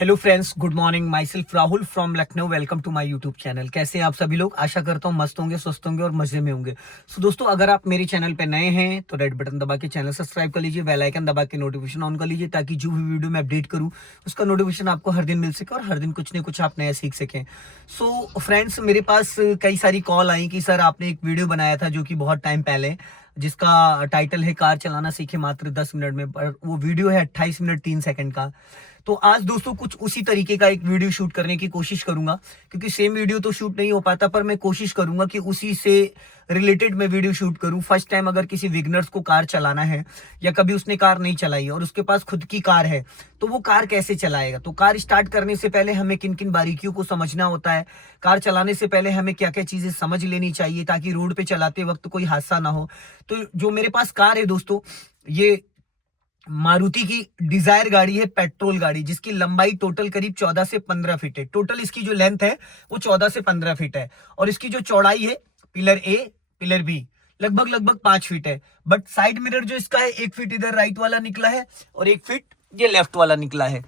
Hello friends, good morning. Myself Rahul from Lucknow. Welcome to my YouTube channel. कैसे हैं आप सभी लोग? आशा करता हूँ मस्त होंगे, स्वस्थ होंगे और मजे में होंगे। सो दोस्तों, अगर आप मेरे चैनल पे नए हैं तो रेड बटन दबा के चैनल सब्सक्राइब कर लीजिए, बेल आइकन दबा के नोटिफिकेशन ऑन कर लीजिए, ताकि जो भी वीडियो मैं अपडेट करूँ उसका नोटिफिकेशन आपको हर दिन मिल सके और हर दिन कुछ न कुछ आप नया सीख सकें। सो फ्रेंड्स, मेरे पास कई सारी कॉल आई कि सर आपने एक वीडियो बनाया था जो कि बहुत टाइम पहले, जिसका टाइटल है कार चलाना सीखे मात्र 10 मिनट में, पर वो वीडियो है 28 मिनट 3 सेकंड का। तो आज दोस्तों कुछ उसी तरीके का एक वीडियो शूट करने की कोशिश करूंगा, क्योंकि सेम वीडियो तो शूट नहीं हो पाता, पर मैं कोशिश करूंगा कि उसी से रिलेटेड मैं वीडियो शूट करूं। फर्स्ट टाइम अगर किसी विगनर्स को कार चलाना है या कभी उसने कार नहीं चलाई है और उसके पास खुद की कार है, तो वो कार कैसे चलाएगा। तो कार स्टार्ट करने से पहले हमें किन किन बारीकियों को समझना होता है, कार चलाने से पहले हमें क्या क्या चीजें समझ लेनी चाहिए ताकि रोड पे चलाते वक्त कोई हादसा ना हो। तो जो मेरे पास कार है दोस्तों, ये मारुति की डिजायर गाड़ी है, पेट्रोल गाड़ी, जिसकी लंबाई टोटल करीब 14 से 15 फीट है। टोटल इसकी जो लेंथ है वो 14 से 15 फीट है, और इसकी जो चौड़ाई है, पिलर ए पिलर बी, लगभग लगभग 5 फीट है। बट साइड मिरर जो इसका है, 1 फीट इधर राइट वाला निकला है और 1 फीट ये लेफ्ट वाला निकला है।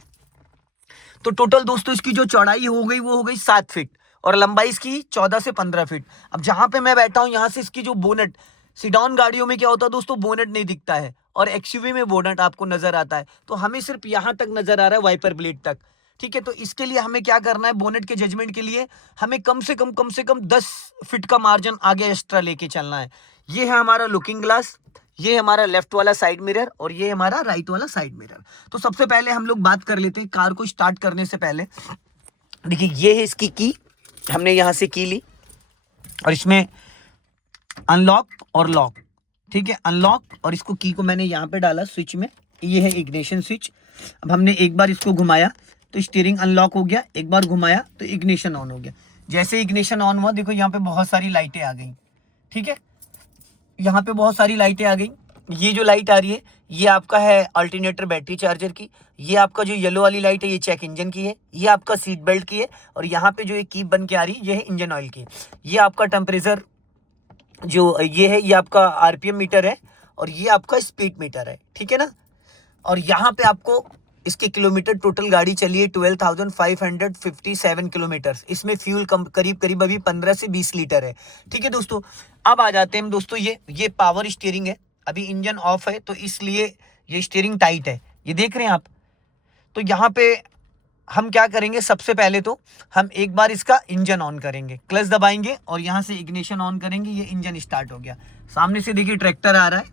तो टोटल दोस्तों इसकी जो चौड़ाई हो गई वो हो गई 7 फीट और लंबाई इसकी 14 से 15 फीट। अब जहां पे मैं बैठा हूं यहां से इसकी जो बोनेट, सिडॉन गाड़ियों में क्या होता है दोस्तों, बोनेट नहीं दिखता है और एक्सयूवी में बोनेट आपको नजर आता है। तो हमें सिर्फ यहां तक नजर आ रहा है, वाइपर ब्लेड तक। ठीक है, तो इसके लिए हमें क्या करना है, बोनेट के जजमेंट के लिए हमें कम से कम 10 फीट का मार्जिन आगे एक्स्ट्रा लेके चलना है। ये है हमारा लुकिंग ग्लास, ये हमारा लेफ्ट वाला साइड मिरर और ये हमारा राइट वाला साइड मिरर। तो सबसे पहले हम लोग बात कर लेते हैं कार को स्टार्ट करने से पहले। देखिए, ये है इसकी की, हमने यहां से की ली और इसमें अनलॉक और लॉक। ठीक है, अनलॉक, और इसको की को मैंने यहां पे डाला स्विच में। ये है इग्निशन स्विच। अब हमने एक बार इसको घुमाया तो स्टीयरिंग अनलॉक हो गया, एक बार घुमाया तो इग्निशन ऑन हो गया। जैसे इग्निशन ऑन हुआ, देखो यहाँ पे बहुत सारी लाइटें आ गई। ठीक है, यहाँ पे बहुत सारी लाइटें आ गई। ये जो लाइट आ रही है ये आपका है अल्टरनेटर बैटरी चार्जर की। ये आपका जो येलो वाली लाइट है ये चेक इंजन की है। ये आपका सीट बेल्ट की है। और यहाँ पे जो एक की बन के आ रही है ये है इंजन ऑयल की। ये आपका टेम्परेचर जो ये है, ये आपका आरपीएम मीटर है और ये आपका स्पीड मीटर है। ठीक है ना। और यहाँ पे आपको इसके किलोमीटर, टोटल गाड़ी चली है 12,557 किलोमीटर। इसमें फ्यूल करीब करीब अभी 15 से 20 लीटर है। ठीक है दोस्तों, अब आ जाते हैं हम दोस्तों, ये पावर स्टीयरिंग है। अभी इंजन ऑफ है तो इसलिए ये स्टीयरिंग टाइट है, ये देख रहे हैं आप। तो यहाँ पे हम क्या करेंगे, सबसे पहले तो हम एक बार इसका इंजन ऑन करेंगे, क्लच दबाएंगे और यहाँ से इग्निशन ऑन करेंगे। ये इंजन स्टार्ट हो गया। सामने से देखिए ट्रैक्टर आ रहा है।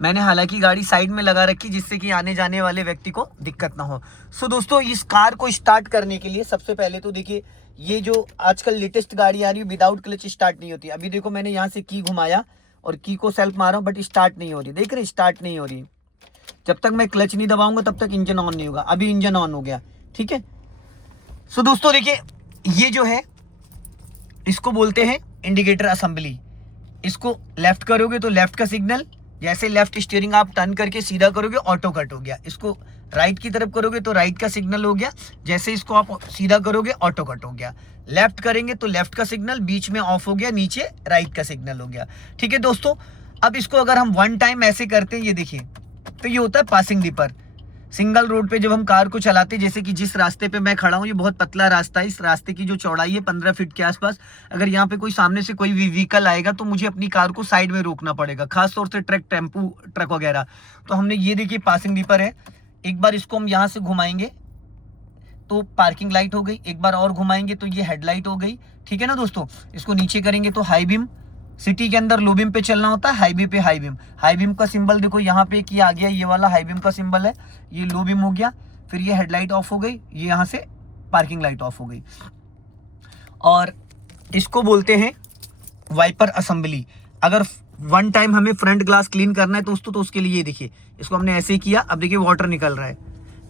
मैंने हालांकि गाड़ी साइड में लगा रखी जिससे कि आने जाने वाले व्यक्ति को दिक्कत ना हो। सो दोस्तों, इस कार को स्टार्ट करने के लिए सबसे पहले तो देखिए, ये जो आजकल लेटेस्ट गाड़ी आ रही है विदाउट क्लच स्टार्ट नहीं होती। अभी देखो मैंने यहाँ से की घुमाया और की को सेल्फ मारा बट स्टार्ट नहीं हो रही, देख रहे स्टार्ट नहीं हो रही। जब तक मैं क्लच नहीं दबाऊंगा तब तक इंजन ऑन नहीं होगा। अभी इंजन ऑन हो गया। ठीक है, सो दोस्तों देखिए, ये जो है इसको बोलते हैं इंडिकेटर असेंबली। इसको लेफ्ट करोगे तो लेफ्ट का सिग्नल, जैसे लेफ्ट स्टीयरिंग आप टर्न करके सीधा करोगे ऑटो कट हो गया। इसको राइट की तरफ करोगे तो राइट का सिग्नल हो गया, जैसे इसको आप सीधा करोगे ऑटो कट हो गया। लेफ्ट करेंगे तो लेफ्ट का सिग्नल, बीच में ऑफ हो गया, नीचे राइट का सिग्नल हो गया। ठीक है दोस्तों, अब इसको अगर हम वन टाइम ऐसे करते हैं, ये देखिए, तो ये होता है पासिंग दीपर। सिंगल रोड पे जब हम कार को चलाते हैं, जैसे कि जिस रास्ते पे मैं खड़ा हूँ ये बहुत पतला रास्ता है, इस रास्ते की जो चौड़ाई है 15 फीट के आसपास। अगर यहाँ पे कोई सामने से कोई भी व्हीकल आएगा तो मुझे अपनी कार को साइड में रोकना पड़ेगा, खासतौर से ट्रक, टेम्पू, ट्रक वगैरह। तो हमने ये देखिए पासिंग दीपर है। एक बार इसको हम यहाँ से घुमाएंगे तो पार्किंग लाइट हो गई, एक बार और घुमाएंगे तो ये हेडलाइट हो गई। ठीक है ना दोस्तों, इसको नीचे करेंगे तो हाई बीम। सिटी के अंदर लो बीम पे चलना होता है, हाईवे पे हाई बीम। हाई बीम का सिंबल देखो यहाँ पे कि आ गया, ये वाला हाई बीम का सिंबल है। ये लो बीम हो गया, फिर ये हेडलाइट ऑफ हो गई, ये यहाँ से पार्किंग लाइट ऑफ हो गई। और इसको बोलते हैं वाइपर असेंबली। अगर वन टाइम हमें फ्रंट ग्लास क्लीन करना है दोस्तों, तो उसके लिए ये देखिए, इसको हमने ऐसे ही किया। अब देखिए वाटर निकल रहा है,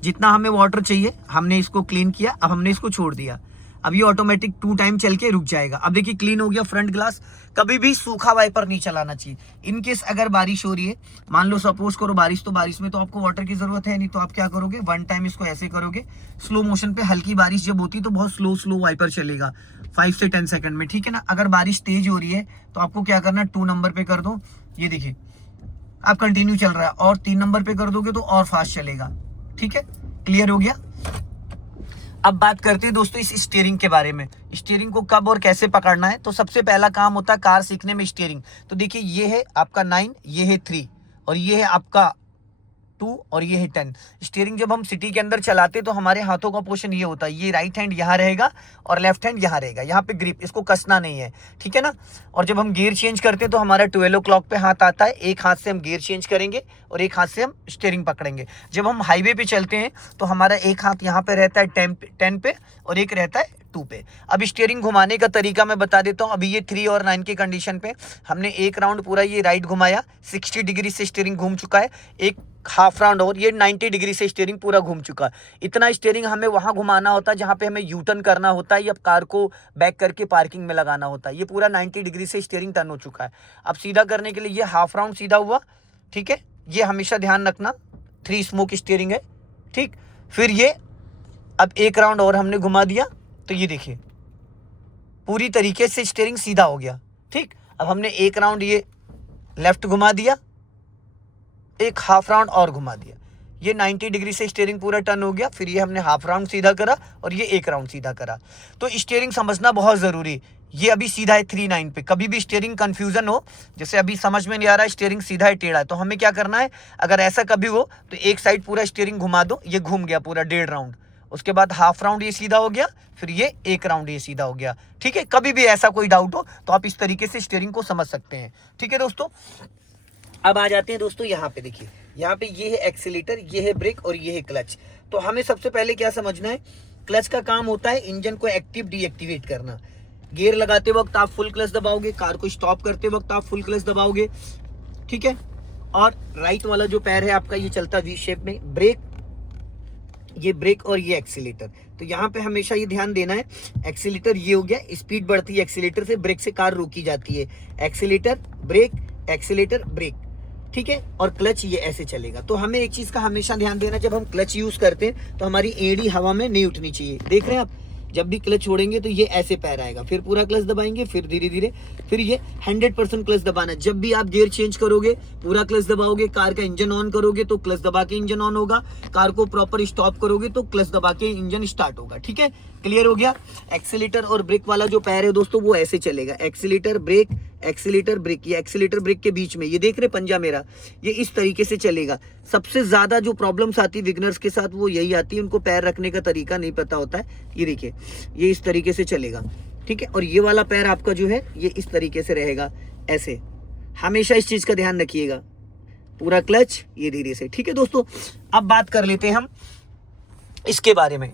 जितना हमें वाटर चाहिए हमने इसको क्लीन किया। अब हमने इसको छोड़ दिया, अब ये ऑटोमेटिक 2 टाइम चल के रुक जाएगा। अब देखिए क्लीन हो गया फ्रंट ग्लास। कभी भी सूखा वाइपर नहीं चलाना चाहिए। इनकेस अगर बारिश हो रही है, मान लो सपोज करो बारिश, तो बारिश में तो आपको वाटर की जरूरत है नहीं, तो आप क्या करोगे, वन टाइम इसको ऐसे करोगे। स्लो मोशन पे, हल्की बारिश जब होती है तो बहुत स्लो वाइपर चलेगा 5 से 10 सेकंड में। ठीक है ना। अगर बारिश तेज हो रही है तो आपको क्या करना है, 2 नंबर पे कर दो। ये देखिए अब कंटिन्यू चल रहा है, और 3 नंबर पे कर दोगे तो और फास्ट चलेगा। ठीक है, क्लियर हो गया। अब बात करते हैं दोस्तों इस स्टीयरिंग के बारे में। स्टीयरिंग को कब और कैसे पकड़ना है। तो सबसे पहला काम होता है कार सीखने में स्टीयरिंग। तो देखिए ये है आपका 9, ये है 3 और ये है आपका 2 और ये है 10। स्टीयरिंग जब हम सिटी के अंदर चलाते तो हमारे हाथों का पोर्शन ये होता है, ये राइट हैंड यहाँ रहेगा और लेफ्ट हैंड यहाँ रहेगा, यहाँ पे ग्रिप, इसको कसना नहीं है, ठीक है ना। और जब हम गियर चेंज करते हैं तो हमारा 12 o'clock पे हाथ आता है, एक हाथ से हम गियर चेंज करेंगे और एक हाथ से हम स्टीयरिंग पकड़ेंगे। जब हम हाईवे पे चलते हैं तो हमारा एक हाथ यहाँ पे रहता है 10 पे और एक रहता है 2 पे। अब स्टीयरिंग घुमाने का तरीका मैं बता देता हूँ। अभी ये 3 और 9 के कंडीशन पे हमने एक राउंड पूरा ये राइट घुमाया, 60 डिग्री से स्टीयरिंग घूम चुका है। एक हाफ राउंड और ये 90 डिग्री से स्टीयरिंग पूरा घूम चुका है। इतना स्टीयरिंग हमें वहां घुमाना होता है जहां पे हमें यू टर्न करना होता है या कार को बैक करके पार्किंग में लगाना होता है। ये पूरा 90 डिग्री से स्टीयरिंग टर्न हो चुका है। अब सीधा करने के लिए ये हाफ राउंड सीधा हुआ, ठीक है, ये हमेशा ध्यान रखना 3 स्मोक स्टीयरिंग है, ठीक। फिर ये अब एक राउंड और हमने घुमा दिया तो ये देखिए पूरी तरीके से स्टीयरिंग सीधा हो गया, ठीक। अब हमने एक राउंड ये लेफ्ट घुमा दिया, एक हाफ राउंड और घुमा दिया, ये 90 डिग्री से स्टीयरिंग पूरा टर्न हो गया। फिर ये हमने हाफ राउंड सीधा करा और ये एक राउंड सीधा करा। तो स्टीयरिंग समझना बहुत ज़रूरी। ये अभी सीधा है 3-9 पे। कभी भी स्टीयरिंग कंफ्यूजन हो, जैसे अभी समझ में नहीं आ रहा है स्टीयरिंग सीधा है टेढ़ा है, तो हमें क्या करना है, अगर ऐसा कभी हो तो एक साइड पूरा स्टीयरिंग घुमा दो, ये घूम गया पूरा 1.5 राउंड, उसके बाद हाफ राउंड ये सीधा हो गया, फिर ये एक राउंड ये सीधा हो गया, ठीक है। कभी भी ऐसा कोई डाउट हो तो आप इस तरीके से स्टीयरिंग को समझ सकते हैं, ठीक है दोस्तों। अब आ जाते हैं दोस्तों यहाँ पे, देखिए यहाँ पे ये है एक्सीलेटर, ये है ब्रेक और ये है क्लच। तो हमें सबसे पहले क्या समझना है, क्लच का काम होता है इंजन को एक्टिव डीएक्टिवेट करना। गियर लगाते वक्त आप फुल क्लच दबाओगे, कार को स्टॉप करते वक्त आप फुल क्लच दबाओगे, ठीक है। और राइट वाला जो पैर है आपका ये चलता वी शेप में, ब्रेक, ये ब्रेक और ये एक्सीलेटर। तो यहाँ पे हमेशा ये ध्यान देना है, एक्सीलेटर ये हो गया, स्पीड बढ़ती है एक्सीलेटर से, ब्रेक से कार रोकी जाती है। एक्सीलेटर ब्रेक, एक्सीलेटर ब्रेक, ठीक है। और क्लच ये ऐसे चलेगा। तो हमें एक चीज का हमेशा ध्यान देना, जब हम क्लच यूज करते हैं तो हमारी एड़ी हवा में नहीं उठनी चाहिए। देख रहे हैं आप, जब भी क्लच छोड़ेंगे तो ये ऐसे पैर आएगा, फिर पूरा क्लच दबाएंगे, फिर धीरे धीरे, फिर ये 100% क्लच दबाना। जब भी आप गियर चेंज करोगे पूरा क्लच दबाओगे, कार का इंजन ऑन करोगे तो क्लच दबा के इंजन ऑन होगा, कार को प्रॉपर स्टॉप करोगे तो क्लच दबा के इंजन स्टार्ट होगा, ठीक है। क्लियर हो गया। एक्सीलेटर और ब्रेक वाला जो पैर है दोस्तों वो ऐसे चलेगा, एक्सीलेटर ब्रेक, एक्सीलेटर ब्रेक। ये एक्सीलेटर ब्रेक के बीच में ये देख रहे पंजा मेरा, ये इस तरीके से चलेगा। सबसे ज्यादा जो प्रॉब्लम्स आती है बिगनर्स के साथ वो यही आती है, उनको पैर रखने का तरीका नहीं पता होता है। ये देखिए ये इस तरीके से चलेगा, ठीक है। और ये वाला पैर आपका जो है ये इस तरीके से रहेगा, ऐसे। हमेशा इस चीज का ध्यान रखिएगा, पूरा क्लच ये धीरे से, ठीक है दोस्तों। अब बात कर लेते हैं हम इसके बारे में,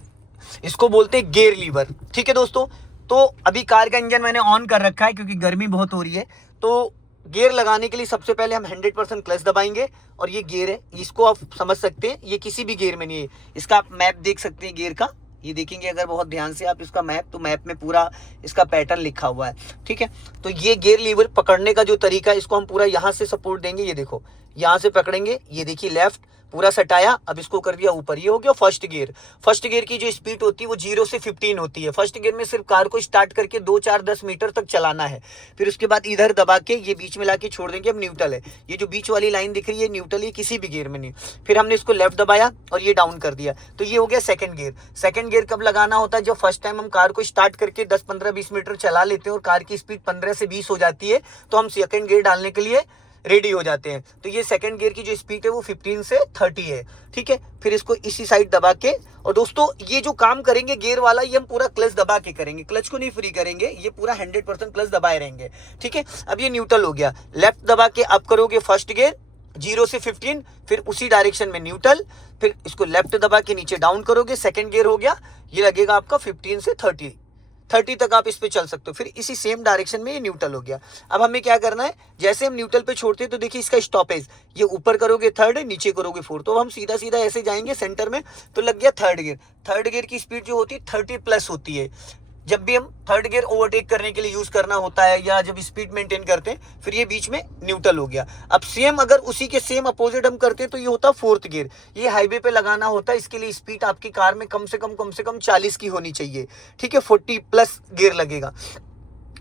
इसको बोलते हैं गियर लीवर, ठीक है दोस्तों। तो अभी कार का इंजन मैंने ऑन कर रखा है क्योंकि गर्मी बहुत हो रही है। तो गियर लगाने के लिए सबसे पहले हम 100% क्लच दबाएंगे और ये गियर है, इसको आप समझ सकते हैं, ये किसी भी गियर में नहीं है। इसका आप मैप देख सकते हैं गियर का, ये देखेंगे अगर बहुत ध्यान से आप इसका मैप, तो मैप में पूरा इसका पैटर्न लिखा हुआ है, ठीक है। तो ये गियर लीवर पकड़ने का जो तरीका है, इसको हम पूरा यहाँ से सपोर्ट देंगे, ये देखो यहाँ से पकड़ेंगे, ये देखिए लेफ्ट पूरा सटाया, अब इसको कर दिया ऊपर, ये हो गया फर्स्ट गियर। फर्स्ट गियर की जो स्पीड होती है वो 0 से 15 होती है। फर्स्ट गियर में सिर्फ कार को स्टार्ट करके 2, 4, 10 मीटर तक चलाना है। फिर उसके बाद इधर दबा के ये बीच में लाके छोड़ देंगे, अब न्यूट्रल है। ये जो बीच वाली लाइन दिख रही है न्यूट्रल है, किसी भी गियर में नहीं। फिर हमने इसको लेफ्ट दबाया और ये डाउन कर दिया, तो ये हो गया सेकंड गियर। सेकंड गियर कब लगाना होता है, जब फर्स्ट टाइम हम कार को स्टार्ट करके 10, 15, 20 मीटर चला लेते हैं और कार की स्पीड 15 से 20 हो जाती है, तो हम सेकंड गियर डालने के लिए रेडी हो जाते हैं। तो ये सेकंड गियर की जो स्पीड है वो 15 से 30 है, ठीक है। फिर इसको इसी साइड दबा के, और दोस्तों ये जो काम करेंगे गियर वाला, ये हम पूरा क्लच दबा के करेंगे, क्लच को नहीं फ्री करेंगे, ये पूरा 100% क्लच दबाए रहेंगे, ठीक है। अब ये न्यूट्रल हो गया, लेफ्ट दबा के अब करोगे फर्स्ट गियर 0 से 15, फिर उसी डायरेक्शन में न्यूट्रल, फिर इसको लेफ्ट दबा के नीचे डाउन करोगे, सेकंड गियर हो गया। ये लगेगा आपका 15 से 30 तक आप इस पे चल सकते हो। फिर इसी सेम डायरेक्शन में ये न्यूट्रल हो गया। अब हमें क्या करना है, जैसे हम न्यूट्रल पे छोड़ते हैं तो देखिए इसका स्टॉपेज, ये ऊपर करोगे थर्ड, नीचे करोगे फोर्थ, तो हम सीधा सीधा ऐसे जाएंगे सेंटर में, तो लग गया थर्ड गियर। थर्ड गियर की स्पीड जो होती है 30+ होती है। जब भी हम थर्ड गियर ओवरटेक करने के लिए यूज करना होता है या जब स्पीड मेंटेन करते हैं, फिर ये बीच में न्यूट्रल हो गया। अब सेम अगर उसी के सेम अपोजिट हम करते हैं तो ये होता है फोर्थ गियर। ये हाईवे पे लगाना होता है, इसके लिए स्पीड आपकी कार में कम से कम 40 की होनी चाहिए, ठीक है। 40+ गियर लगेगा।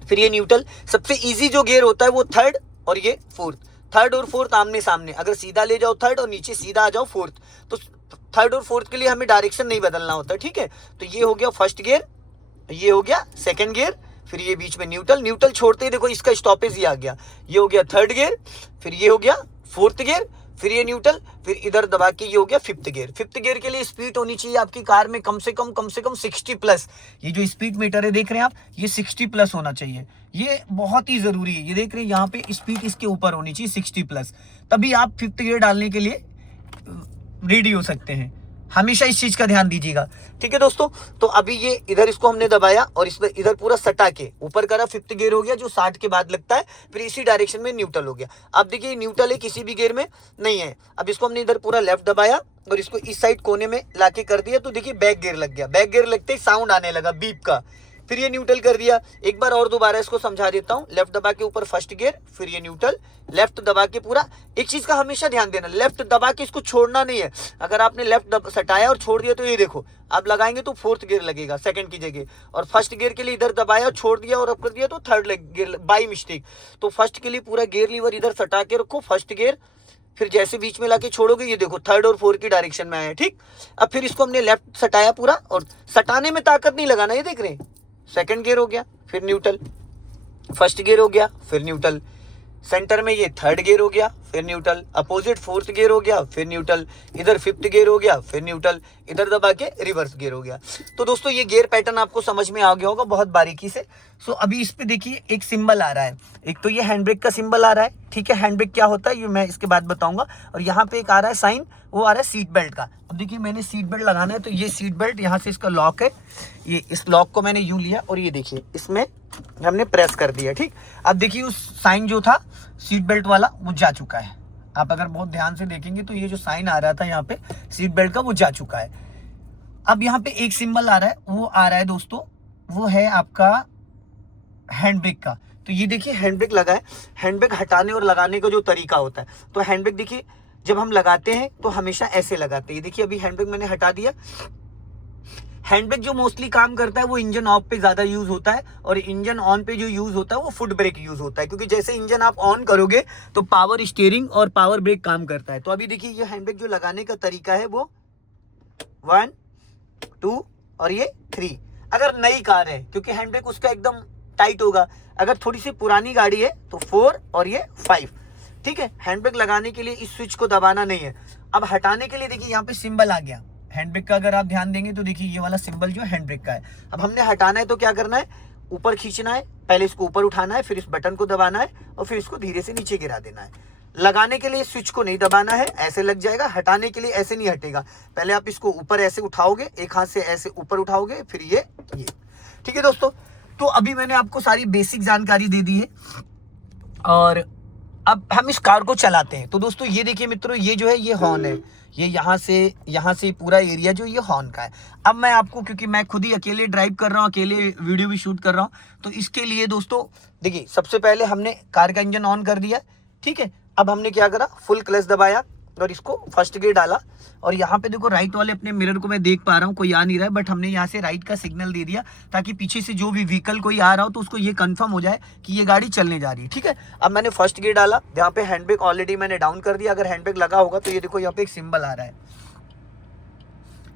फिर ये न्यूट्रल, सबसे ईजी जो गियर होता है वो थर्ड और ये फोर्थ। थर्ड और फोर्थ आमने सामने, अगर सीधा ले जाओ थर्ड और नीचे सीधा आ जाओ फोर्थ, तो थर्ड और फोर्थ के लिए हमें डायरेक्शन नहीं बदलना होता, ठीक है। तो ये हो गया फर्स्ट गियर, ये हो गया सेकंड गियर, फिर ये बीच में न्यूट्रल, न्यूट्रल छोड़ते ही देखो इसका स्टॉपेज ही आ गया, ये हो गया थर्ड गियर, फिर ये हो गया फोर्थ गियर, फिर ये न्यूट्रल, फिर इधर दबा के ये हो गया फिफ्थ गियर। फिफ्थ गियर के लिए स्पीड होनी चाहिए आपकी कार में कम से कम 60 प्लस। ये जो स्पीड मीटर है देख रहे हैं आप, ये 60 प्लस होना चाहिए, ये बहुत ही जरूरी है। ये देख रहे हैं यहाँ पे स्पीड इसके ऊपर होनी चाहिए 60 प्लस, तभी आप फिफ्थ गियर डालने के लिए रेडी हो सकते हैं। हमेशा इस चीज का ध्यान दीजिएगा, ठीक है दोस्तों। तो अभी ये इधर इसको हमने दबाया और इस इधर पूरा सटा के ऊपर करा, फिफ्थ गियर हो गया जो 60 के बाद लगता है, फिर इसी डायरेक्शन में न्यूट्रल हो गया। अब देखिए न्यूट्रल है, किसी भी गियर में नहीं है। अब इसको हमने इधर पूरा लेफ्ट दबाया और इसको इस साइड कोने में लाके कर दिया, तो देखिए बैक गियर लग गया। बैक गियर लगते ही साउंड आने लगा बीप का, फिर ये न्यूट्रल कर दिया। एक बार और दोबारा इसको समझा देता हूँ। लेफ्ट दबा के ऊपर फर्स्ट गियर, फिर ये न्यूट्रल, लेफ्ट दबा के पूरा। एक चीज का हमेशा ध्यान देना, लेफ्ट दबा के इसको छोड़ना नहीं है। अगर आपने लेफ्ट सटाया और छोड़ दिया तो ये देखो आप लगाएंगे तो फोर्थ गियर लगेगा सेकंड की जगह, और फर्स्ट गियर के लिए इधर दबाया और छोड़ दिया और अप कर दिया तो थर्ड गियर बाई मिस्टेक। तो फर्स्ट के लिए पूरा गियर लीवर इधर सटा के रखो, फर्स्ट गियर, फिर जैसे बीच में लाके छोड़ोगे ये देखो थर्ड और फोर्थ की डायरेक्शन में आया, ठीक। अब फिर इसको हमने लेफ्ट सटाया पूरा, और सटाने में ताकत नहीं लगाना, ये देख रहे हैं। सेकंड गियर हो गया, फिर न्यूट्रल, फर्स्ट गियर हो गया, फिर न्यूट्रल, सेंटर में ये थर्ड गियर हो गया, फिर न्यूट्रल, अपोजिट फोर्थ गियर हो गया, फिर न्यूट्रल, इधर फिफ्थ गियर हो गया, फिर न्यूट्रल, इधर दबा के रिवर्स गियर हो गया। तो दोस्तों ये गियर पैटर्न आपको समझ में आ गया होगा बहुत बारीकी से। सो अभी इस पे देखिए एक सिंबल आ रहा है, एक तो ये हैंड ब्रेक का सिंबल आ रहा है, ठीक है। हैंड ब्रेक क्या होता है ये मैं इसके बाद बताऊंगा। और यहाँ पे एक आ रहा है साइन, वो आ रहा है सीट बेल्ट का। अब देखिए मैंने सीट बेल्ट लगाना है, तो ये सीट बेल्ट यहाँ से इसका लॉक है, ये इस लॉक को मैंने यूं लिया और ये देखिए इसमें हमने प्रेस कर दिया, ठीक। अब देखिए उस साइन जो था सीट बेल्ट वाला वो जा चुका है। आप अगर बहुत ध्यान से देखेंगे तो ये जो साइन आ रहा था यहाँ पे सीट बेल्ट का वो जा चुका है। अब यहाँ पे एक सिंबल आ रहा है, वो आ रहा है दोस्तों, वो है आपका हैंड ब्रेक का। तो ये देखिए हैंड ब्रेक लगा है। हैंड ब्रेक हटाने और लगाने का जो तरीका होता है, तो हैंड ब्रेक देखिए जब हम लगाते हैं तो हमेशा ऐसे लगाते हैं। देखिए अभी हैंड ब्रेक मैंने हटा दिया। हैंड ब्रेक जो मोस्टली काम करता है वो इंजन ऑफ पे ज्यादा यूज होता है, और इंजन ऑन पे जो यूज होता है वो फुट ब्रेक यूज होता है, क्योंकि जैसे इंजन आप ऑन करोगे तो पावर स्टीयरिंग और पावर ब्रेक काम करता है। तो अभी देखिए ये हैंड ब्रेक जो लगाने का तरीका है वो 1 2 और ये 3। अगर नई कार है क्योंकि हैंड ब्रेक उसका एकदम टाइट होगा, अगर थोड़ी सी पुरानी गाड़ी है तो 4 और ये 5, ठीक है। हैंड ब्रेक लगाने के लिए इस स्विच को दबाना नहीं है। अब हटाने के लिए देखिए यहाँ पे सिंबल आ गया हैंड ब्रेक का, अगर आप ध्यान देंगे तो देखिए ये वाला सिंबल जो हैंड ब्रेक का है। अब हमने हटाना है तो क्या करना है, ऊपर खींचना है, पहले इसको ऊपर उठाना है, फिर इस बटन को दबाना है और फिर इसको धीरे से नीचे गिरा देना है। लगाने के लिए स्विच को नहीं दबाना है, ऐसे लग जाएगा। हटाने के लिए ऐसे नहीं हटेगा, पहले आप इसको ऊपर ऐसे उठाओगे, एक हाथ से ऐसे ऊपर उठाओगे, फिर ये, ठीक है दोस्तों। तो अभी मैंने आपको सारी बेसिक जानकारी दे दी है और अब हम इस कार को चलाते हैं। तो दोस्तों ये देखिए मित्रों, ये जो है ये हॉर्न है, ये यहाँ से पूरा एरिया जो ये हॉर्न का है। अब मैं आपको, क्योंकि मैं खुद ही अकेले ड्राइव कर रहा हूँ, अकेले वीडियो भी शूट कर रहा हूँ, तो इसके लिए दोस्तों देखिए सबसे पहले हमने कार का इंजन ऑन कर दिया, ठीक है। अब हमने क्या करा, फुल क्लच दबाया और इसको फर्स्ट गियर डाला, और यहाँ पे देखो राइट वाले अपने मिरर को मैं देख पा रहा हूँ, कोई आ नहीं रहा है, बट हमने यहाँ से राइट का सिग्नल दे दिया ताकि पीछे से जो भी व्हीकल कोई आ रहा हो तो उसको ये कंफर्म हो जाए कि ये गाड़ी चलने जा रही है, ठीक है। अब मैंने फर्स्ट गियर डाला, यहाँ पे हैंड ब्रेक ऑलरेडी मैंने डाउन कर दिया। अगर हैंड ब्रेक लगा होगा तो ये देखो यहाँ पे एक सिंबल आ रहा है,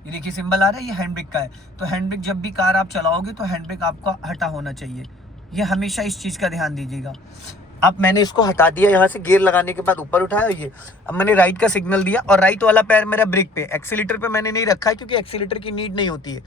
ये देखिए सिंबल आ रहा है, ये हैंड ब्रेक का है। तो हैंड ब्रेक जब भी कार आप चलाओगे तो हैंड ब्रेक आपका हटा होना चाहिए, ये हमेशा इस चीज़ का ध्यान दीजिएगा। अब मैंने इसको हटा दिया, यहाँ से गियर लगाने के बाद ऊपर उठाया, ये अब मैंने राइट का सिग्नल दिया और राइट वाला पैर मेरा ब्रेक पे, एक्सीलेटर पे मैंने नहीं रखा है क्योंकि एक्सीलेटर की नीड नहीं होती है।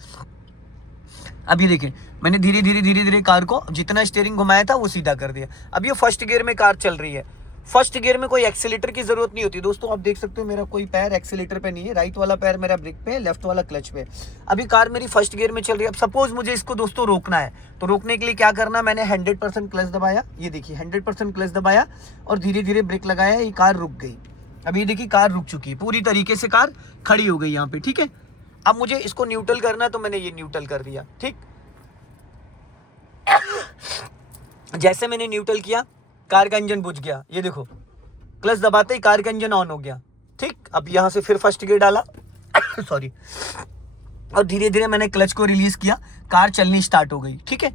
अब ये देखिए मैंने धीरे धीरे कार को जितना स्टीयरिंग घुमाया था वो सीधा कर दिया। अब ये फर्स्ट गियर में कार चल रही है, फर्स्ट गियर में कोई एक्सीलेटर की जरूरत नहीं होती दोस्तों। आप देख सकते हो मेरा कोई पैर एक्सीलेटर पे नहीं है, राइट वाला पैर मेरा ब्रेक पे है, लेफ्ट वाला क्लच पे। अभी कार मेरी फर्स्ट गियर में चल रही है। अब सपोज मुझे इसको दोस्तों रोकना है, तो रोकने के लिए क्या करना, मैंने 100% क्लच दबाया, ये देखिए 100% क्लच दबाया और धीरे धीरे ब्रेक लगाया, ये कार रुक गई। अब ये देखिए कार रुक चुकी है, पूरी तरीके से कार खड़ी हो गई यहाँ पे, ठीक है। अब मुझे इसको न्यूट्रल करना है तो मैंने ये न्यूट्रल कर दिया, ठीक। जैसे मैंने न्यूट्रल किया कार का इंजन बुझ गया, ये देखो क्लच दबाते ही कार का इंजन ऑन हो गया, ठीक। अब यहां से फिर फर्स्ट गियर डाला सॉरी, और धीरे धीरे मैंने क्लच को रिलीज किया, कार चलनी स्टार्ट हो गई, ठीक है।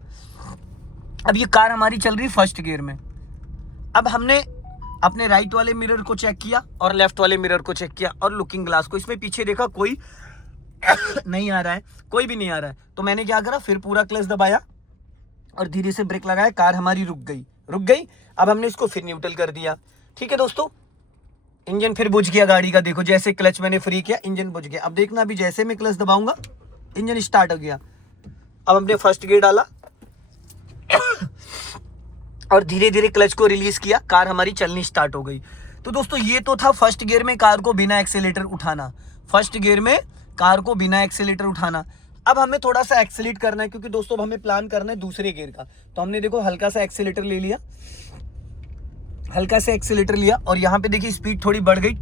अब ये कार हमारी चल रही फर्स्ट गियर में। अब हमने अपने राइट वाले मिरर को चेक किया और लेफ्ट वाले मिरर को चेक किया और लुकिंग ग्लास को, इसमें पीछे देखा कोई नहीं आ रहा है, कोई भी नहीं आ रहा है। तो मैंने क्या करा, फिर पूरा क्लच दबाया और धीरे से ब्रेक लगाया, कार हमारी रुक गई। अब हमने इसको फिर न्यूट्रल कर दिया। ठीक है दोस्तों, इंजन फिर बुझ गया गाड़ी का। देखो जैसे क्लच मैंने फ्री किया, इंजन बुझ गया। अब देखना, अभी जैसे मैं क्लच दबाऊंगा इंजन स्टार्ट हो गया। अब हमने फर्स्ट गियर डाला और धीरे धीरे क्लच को रिलीज किया, कार हमारी चलनी स्टार्ट हो गई। तो दोस्तों ये तो था फर्स्ट गियर में कार को बिना एक्सीलेटर उठाना, फर्स्ट गियर में कार को बिना एक्सीलेटर उठाना। अब हमें थोड़ा सा एक्सीलेट करना है, क्योंकि दोस्तों हमें प्लान करना है दूसरे गियर का। तो हमने देखो हल्का सा एक्सीलेटर ले लिया, हल्का सा एक्सीलेटर लिया और यहाँ पे देखिए स्पीड थोड़ी बढ़ गई,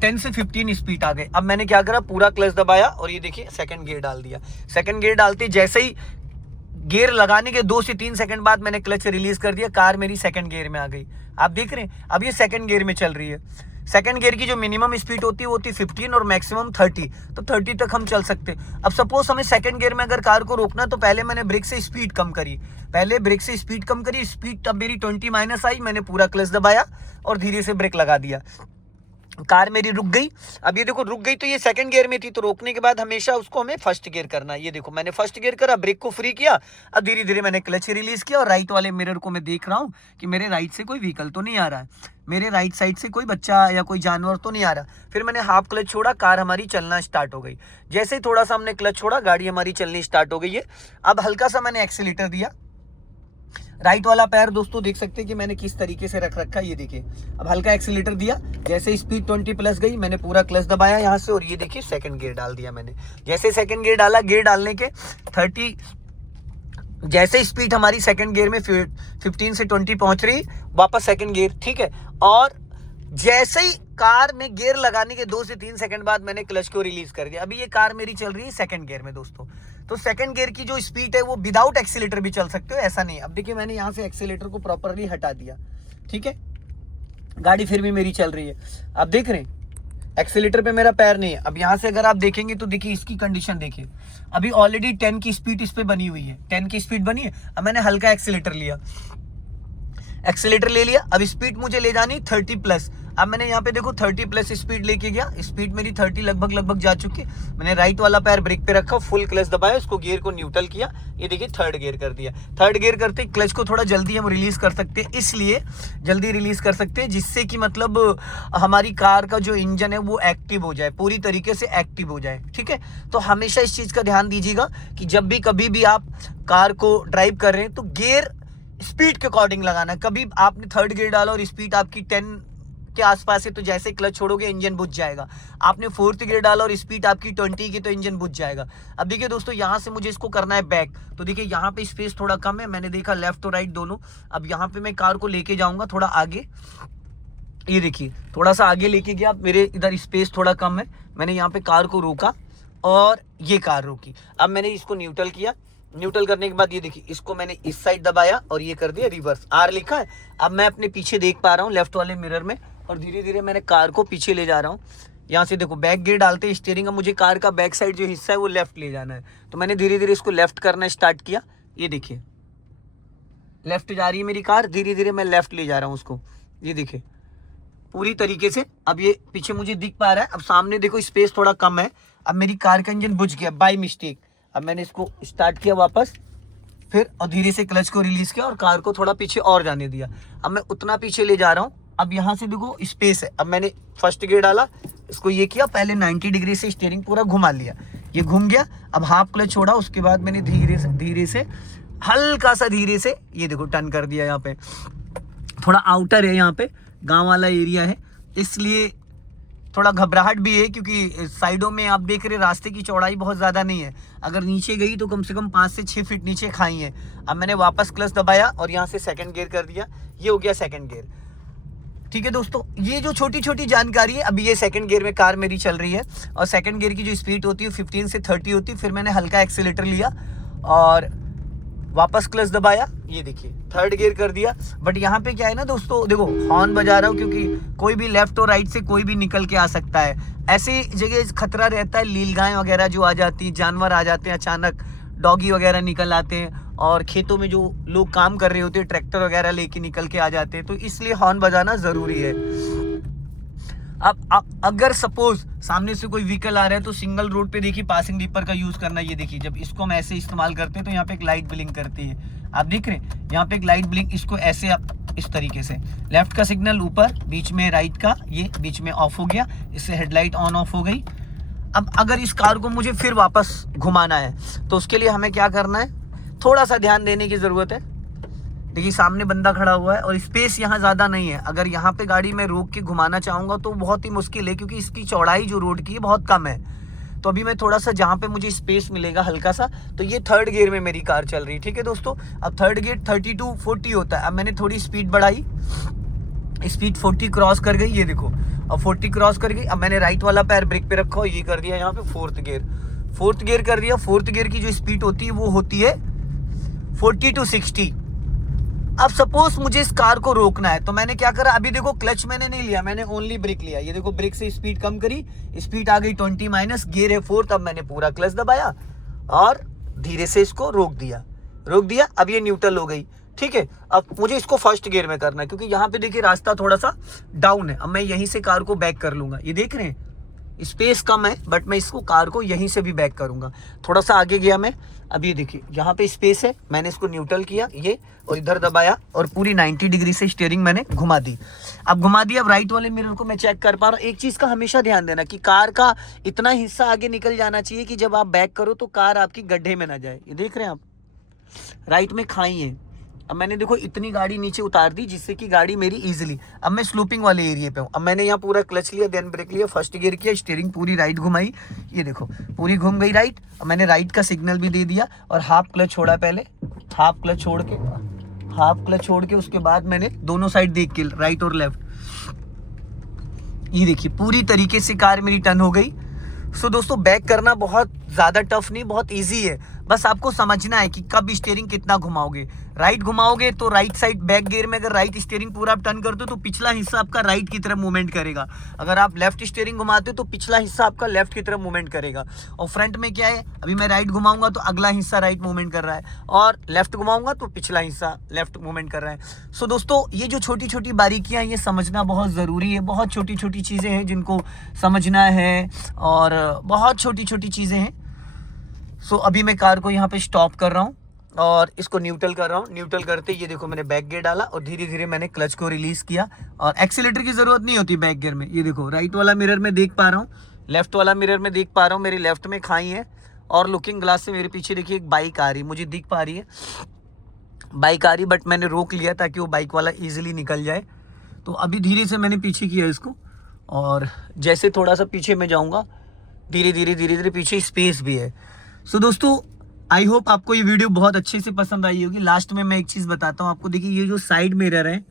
10 से 15 स्पीड आ गई। अब मैंने क्या करा, पूरा क्लच दबाया और ये देखिए सेकंड गियर डाल दिया। सेकंड गियर डालते जैसे ही गियर लगाने के 2 से 3 सेकंड बाद मैंने क्लच रिलीज कर दिया, कार मेरी सेकंड गियर में आ गई। आप देख रहे हैं अब ये सेकंड गियर में चल रही है। सेकंड गियर की जो मिनिमम स्पीड होती है वो होती है 15 और मैक्सिमम 30, तो 30 तक हम चल सकते। अब सपोज हमें सेकंड गियर में अगर कार को रोकना, तो पहले मैंने ब्रेक से स्पीड कम करी, स्पीड तब मेरी 20 माइनस आई, मैंने पूरा क्लच दबाया और धीरे से ब्रेक लगा दिया, कार मेरी रुक गई। अब ये देखो रुक गई, तो ये सेकंड गियर में थी, तो रोकने के बाद हमेशा उसको हमें फर्स्ट गियर करना है। ये देखो मैंने फर्स्ट गियर करा, ब्रेक को फ्री किया, अब धीरे धीरे मैंने क्लच रिलीज किया और राइट वाले मिरर को मैं देख रहा हूँ कि मेरे राइट से कोई व्हीकल तो नहीं आ रहा है, मेरे राइट साइड से कोई बच्चा या कोई जानवर तो नहीं आ रहा। फिर मैंने हाफ क्लच छोड़ा, कार हमारी चलना स्टार्ट हो गई। जैसे ही थोड़ा सा हमने क्लच छोड़ा, गाड़ी हमारी चलनी स्टार्ट हो गई है। अब हल्का सा मैंने एक्सीलेटर दिया, राइट वाला पैर दोस्तों देख सकते हैं कि मैंने किस तरीके से रख रखा है, ये देखिए। अब हल्का एक्सीलेटर दिया, जैसे स्पीड 20 प्लस गई, मैंने पूरा क्लच दबाया यहाँ से और ये देखिए सेकंड गियर डाल दिया मैंने। जैसे सेकंड गियर डाला, गियर डालने के 30, जैसे स्पीड हमारी सेकंड गियर में 15 से 20 पहुंच रही, वापस सेकंड गियर। ठीक है, और जैसे ही कार में गियर लगाने के 2 से 3 सेकंड बाद मैंने क्लच को रिलीज कर दिया। अभी ये कार मेरी चल रही है सेकंड गियर में दोस्तों। तो सेकंड गियर की जो स्पीड है वो विदाउट एक्सीलेटर भी चल सकते हो, ऐसा नहीं। अब देखिए मैंने यहाँ से एक्सीलेटर को प्रॉपरली हटा दिया। ठीक है, गाड़ी फिर भी मेरी चल रही है। अब देख रहे हैं एक्सीलेटर पे मेरा पैर नहीं है। अब यहाँ से अगर आप देखेंगे तो देखिए इसकी कंडीशन देखिए, अभी ऑलरेडी 10 की स्पीड इस पे बनी हुई है, 10 की स्पीड बनी है। अब मैंने हल्का एक्सीलेटर लिया, एक्सीलेटर ले लिया, अब स्पीड मुझे ले जानी 30 प्लस। अब मैंने यहाँ पे देखो 30 प्लस स्पीड लेके गया, स्पीड मेरी 30 लगभग जा चुकी है। मैंने राइट वाला पैर ब्रेक पे रखा, फुल क्लच दबाया, उसको गियर को न्यूट्रल किया, ये देखिए थर्ड गियर कर दिया। थर्ड गियर करते क्लच को थोड़ा जल्दी हम रिलीज कर सकते हैं, इसलिए जल्दी रिलीज कर सकते हैं जिससे कि मतलब हमारी कार का जो इंजन है वो एक्टिव हो जाए, पूरी तरीके से एक्टिव हो जाए। ठीक है, तो हमेशा इस चीज का ध्यान दीजिएगा कि जब भी कभी भी आप कार को ड्राइव कर रहे हैं तो गियर स्पीड के अकॉर्डिंग लगाना। कभी आपने थर्ड गियर डाला और स्पीड आपकी 10 के आसपास है तो जैसे क्लच छोड़ोगे इंजन बुझ जाएगा। आपने फोर्थ गियर डाला और स्पीड आपकी 20 की तो इंजन बुझ जाएगा। अब देखिए दोस्तों यहाँ से मुझे इसको करना है बैक, तो देखिए यहाँ पे स्पेस थोड़ा कम है, मैंने देखा लेफ्ट और राइट दोनों। अब यहाँ पे मैं कार को लेके जाऊंगा थोड़ा आगे, ये देखिए थोड़ा सा आगे लेके गया, मेरे इधर स्पेस थोड़ा कम है, मैंने यहाँ पे कार को रोका और ये कार रोकी। अब मैंने इसको न्यूट्रल किया, न्यूट्रल करने के बाद ये देखिए इसको मैंने इस साइड दबाया और ये कर दिया रिवर्स, आर लिखा है। अब मैं अपने पीछे देख पा रहा हूँ लेफ्ट वाले मिरर में और धीरे धीरे मैंने कार को पीछे ले जा रहा हूँ। यहाँ से देखो बैक गियर डालते स्टीयरिंग का, मुझे कार का बैक साइड जो हिस्सा है वो लेफ्ट ले जाना है, तो मैंने धीरे धीरे इसको लेफ्ट करना स्टार्ट किया। ये देखिए लेफ्ट जा रही है मेरी कार, धीरे धीरे मैं लेफ्ट ले जा रहा हूँ उसको, ये देखिए पूरी तरीके से। अब ये पीछे मुझे दिख पा रहा है, अब सामने देखो स्पेस थोड़ा कम है। अब मेरी कार का इंजन बुझ गया बाय मिस्टेक। अब मैंने इसको स्टार्ट किया वापस, फिर और धीरे से क्लच को रिलीज किया और कार को थोड़ा पीछे और जाने दिया। अब मैं उतना पीछे ले जा रहा हूँ। अब यहाँ से देखो स्पेस है, अब मैंने फर्स्ट गियर डाला, इसको ये किया, पहले 90 डिग्री से स्टीयरिंग पूरा घुमा लिया, ये घूम गया। अब हाफ क्लच छोड़ा, उसके बाद मैंने धीरे से हल्का सा धीरे से ये देखो टर्न कर दिया। यहाँ पे थोड़ा आउटर है, यहाँ पे गांव वाला एरिया है, इसलिए थोड़ा घबराहट भी है क्योंकि साइडों में आप देख रहे रास्ते की चौड़ाई बहुत ज़्यादा नहीं है, अगर नीचे गई तो कम से कम 5 से 6 फीट नीचे खाई है। अब मैंने वापस क्लच दबाया और यहाँ से सेकंड गियर कर दिया, ये हो गया सेकंड गियर। ठीक है दोस्तों, ये जो छोटी छोटी जानकारी है, अभी ये सेकंड गियर में कार मेरी चल रही है और सेकंड गियर की जो स्पीड होती है 15 से 30 होती है। फिर मैंने हल्का एक्सीलेटर लिया और वापस क्लच दबाया, ये देखिए थर्ड गियर कर दिया। बट यहाँ पे क्या है ना दोस्तों, देखो हॉर्न बजा रहा हूँ क्योंकि कोई भी लेफ्ट और राइट से कोई भी निकल के आ सकता है। ऐसी जगह खतरा रहता है, नीलगाय वगैरह जो आ जाती है, जानवर आ जाते हैं अचानक, डॉगी वगैरह निकल आते हैं और खेतों में जो लोग काम कर रहे होते हैं ट्रैक्टर वगैरह लेके निकल के आ जाते हैं, तो इसलिए हॉर्न बजाना ज़रूरी है। अब अगर सपोज सामने से कोई व्हीकल आ रहा है तो सिंगल रोड पे देखिए पासिंग दीपर का यूज़ करना। ये देखिए जब इसको हम ऐसे इस्तेमाल करते हैं तो यहाँ पे एक लाइट ब्लिंक करती है, आप देख रहे हैं यहाँ पे एक लाइट ब्लिंक। इसको ऐसे आप इस तरीके से, लेफ्ट का सिग्नल ऊपर, बीच में राइट का, ये बीच में ऑफ हो गया, इससे हेडलाइट ऑन ऑफ हो गई। अब अगर इस कार को मुझे फिर वापस घुमाना है तो उसके लिए हमें क्या करना है, थोड़ा सा ध्यान देने की ज़रूरत है। देखिए सामने बंदा खड़ा हुआ है और स्पेस यहाँ ज़्यादा नहीं है। अगर यहाँ पे गाड़ी मैं रोक के घुमाना चाहूँगा तो बहुत ही मुश्किल है, क्योंकि इसकी चौड़ाई जो रोड की है बहुत कम है। तो अभी मैं थोड़ा सा जहाँ पे मुझे स्पेस मिलेगा हल्का सा, तो ये थर्ड गियर में मेरी कार चल रही है, ठीक है दोस्तों। अब थर्ड गियर 30 to 40 होता है। अब मैंने थोड़ी स्पीड बढ़ाई, स्पीड 40 क्रॉस कर गई, ये देखो अब 40 क्रॉस कर गई। अब मैंने राइट वाला पैर ब्रेक पे रखा और ये कर दिया यहाँ पे फोर्थ गियर कर दिया। फोर्थ गियर की जो स्पीड होती है वो होती है 40 to 60। अब सपोज मुझे इस कार को रोकना है तो मैंने क्या करा, अभी देखो क्लच मैंने नहीं लिया, मैंने ओनली ब्रेक लिया। ये देखो ब्रेक से स्पीड कम करी, स्पीड आ गई 20 माइनस, गियर है फोर्थ। अब मैंने पूरा क्लच दबाया और धीरे से इसको रोक दिया। अब ये न्यूट्रल हो गई, ठीक है। अब मुझे इसको फर्स्ट गियर में करना है क्योंकि यहाँ पे देखिए रास्ता थोड़ा सा डाउन है। अब मैं यहीं से कार को बैक कर लूंगा, ये देख रहे हैं स्पेस कम है बट मैं इसको कार को यहीं से भी बैक करूंगा। थोड़ा सा आगे गया मैं, अब ये देखिए यहाँ पे स्पेस है, मैंने इसको न्यूट्रल किया ये और इधर दबाया और पूरी 90 डिग्री से स्टीयरिंग मैंने घुमा दी। अब घुमा दी, अब राइट वाले मिरर को मैं चेक कर पा रहा हूँ। एक चीज़ का हमेशा ध्यान देना कि कार का इतना हिस्सा आगे निकल जाना चाहिए कि जब आप बैक करो तो कार आपकी गड्ढे में ना जाए। ये देख रहे हैं आप, राइट में खाई है। अब मैंने देखो इतनी गाड़ी नीचे उतार दी जिससे कि गाड़ी मेरी इजीली, अब मैं स्लूपिंग वाले एरिया पे हूँ। अब मैंने यहाँ पूरा क्लच लिया, देन ब्रेक लिया, फर्स्ट गियर किया, स्टीयरिंग पूरी राइट घुमाई, ये देखो पूरी घूम गई राइट। अब मैंने राइट का सिग्नल भी दे दिया और हाफ क्लच छोड़ा, पहले हाफ क्लच छोड़ के उसके बाद मैंने दोनों साइड देख के राइट और लेफ्ट, ये देखिए पूरी तरीके से कार मेरी टर्न हो गई। सो दोस्तों बैक करना बहुत ज़्यादा टफ नहीं, बहुत इजी है। बस आपको समझना है कि कब स्टीयरिंग कितना घुमाओगे। राइट घुमाओगे तो राइट साइड बैक गियर में अगर राइट स्टीयरिंग पूरा आप टर्न करते हो तो पिछला हिस्सा आपका राइट की तरफ मूवमेंट करेगा। अगर आप लेफ्ट स्टीयरिंग घुमाते हो तो पिछला हिस्सा आपका लेफ्ट की तरफ मूवमेंट करेगा। और फ्रंट में क्या है, अभी मैं राइट घुमाऊंगा तो अगला हिस्सा राइट मूवमेंट कर रहा है और लेफ्ट घुमाऊंगा तो पिछला हिस्सा लेफ्ट मूवमेंट कर रहा है। सो दोस्तों ये जो छोटी छोटी बारीकियां ये समझना बहुत ज़रूरी है। बहुत छोटी छोटी चीज़ें हैं जिनको समझना है और बहुत छोटी छोटी चीज़ें हैं। सो अभी मैं कार को यहाँ पे स्टॉप कर रहा हूँ और इसको न्यूट्रल कर रहा हूँ। न्यूट्रल करते ये देखो मैंने बैक गियर डाला और धीरे धीरे मैंने क्लच को रिलीज किया और एक्सीलेटर की ज़रूरत नहीं होती बैक गियर में। ये देखो राइट वाला मिरर में देख पा रहा हूँ, लेफ्ट वाला मिरर में देख पा रहा हूँ, मेरी लेफ्ट में खाई है और लुकिंग ग्लास से मेरे पीछे देखिए एक बाइक आ रही, मुझे दिख पा रही है बाइक आ रही, बट मैंने रोक लिया ताकि वो बाइक वाला ईजिली निकल जाए। तो अभी धीरे से मैंने पीछे किया इसको और जैसे थोड़ा सा पीछे में जाऊँगा धीरे धीरे पीछे स्पेस भी है। सो दोस्तों आई होप आपको ये वीडियो बहुत अच्छे से पसंद आई होगी। लास्ट में मैं एक चीज़ बताता हूँ आपको। देखिए ये जो साइड मिरर है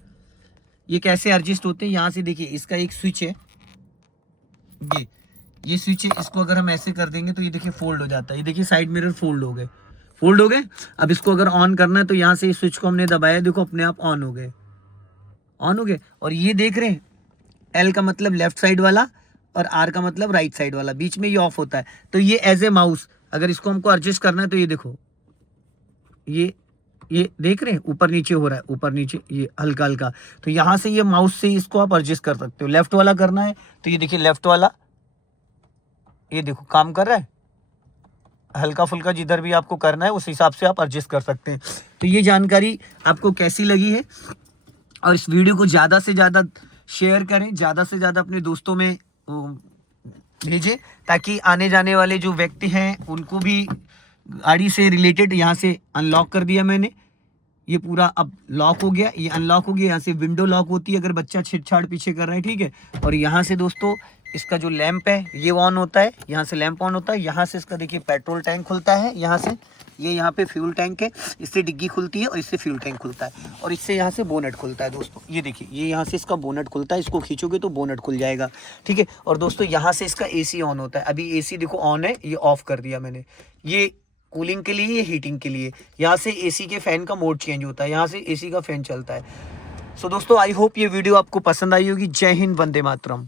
ये कैसे एडजस्ट होते हैं। यहाँ से देखिए इसका एक स्विच है, ये स्विच है, इसको अगर हम ऐसे कर देंगे तो ये देखिए फोल्ड हो जाता है। ये देखिए साइड मिरर फोल्ड हो गए। अब इसको अगर ऑन करना है तो यहाँ से इस स्विच को हमने दबाया, देखो अपने आप ऑन हो गए। और ये देख रहे हैं एल का मतलब लेफ्ट साइड वाला और आर का मतलब राइट साइड वाला, बीच में ये ऑफ होता है। तो ये एज ए माउस अगर इसको हमको एडजस्ट करना है तो ये देखो ये देख रहे हैं ऊपर नीचे हो रहा है, ऊपर नीचे ये हल्का हल्का। तो यहाँ से ये माउस से इसको आप एडजस्ट कर सकते हो। लेफ्ट वाला करना है तो ये देखिए लेफ्ट वाला ये देखो काम कर रहा है, हल्का फुल्का जिधर भी आपको करना है उस हिसाब से आप एडजस्ट कर सकते हैं। तो ये जानकारी आपको कैसी लगी है, और इस वीडियो को ज़्यादा से ज़्यादा शेयर करें, ज़्यादा से ज़्यादा अपने दोस्तों में भेजें ताकि आने जाने वाले जो व्यक्ति हैं उनको भी गाड़ी से रिलेटेड। यहाँ से अनलॉक कर दिया मैंने, ये पूरा अब लॉक हो गया, ये अनलॉक हो गया। यहाँ से विंडो लॉक होती है अगर बच्चा छेड़छाड़ पीछे कर रहा है, ठीक है। और यहाँ से दोस्तों इसका जो लैंप है ये ऑन होता है, यहाँ से लैंप ऑन होता है। यहाँ से इसका देखिए पेट्रोल टैंक खुलता है, यहाँ से ये यहाँ पे फ्यूल टैंक है, इससे डिग्गी खुलती है और इससे फ्यूल टैंक खुलता है और इससे यहाँ से बोनेट खुलता है। दोस्तों ये देखिए ये यहाँ से इसका बोनेट खुलता है, इसको खींचोगे तो बोनेट खुल जाएगा, ठीक है। और दोस्तों यहाँ से इसका एसी ऑन होता है। अभी एसी देखो ऑन है, ये ऑफ कर दिया मैंने, ये कूलिंग के लिए, ये हीटिंग के लिए। यहाँ से एसी के फैन का मोड चेंज होता है, यहाँ से एसी का फैन चलता है। सो दोस्तों आई होप ये वीडियो आपको पसंद आई होगी। जय हिंद, वंदे मातरम।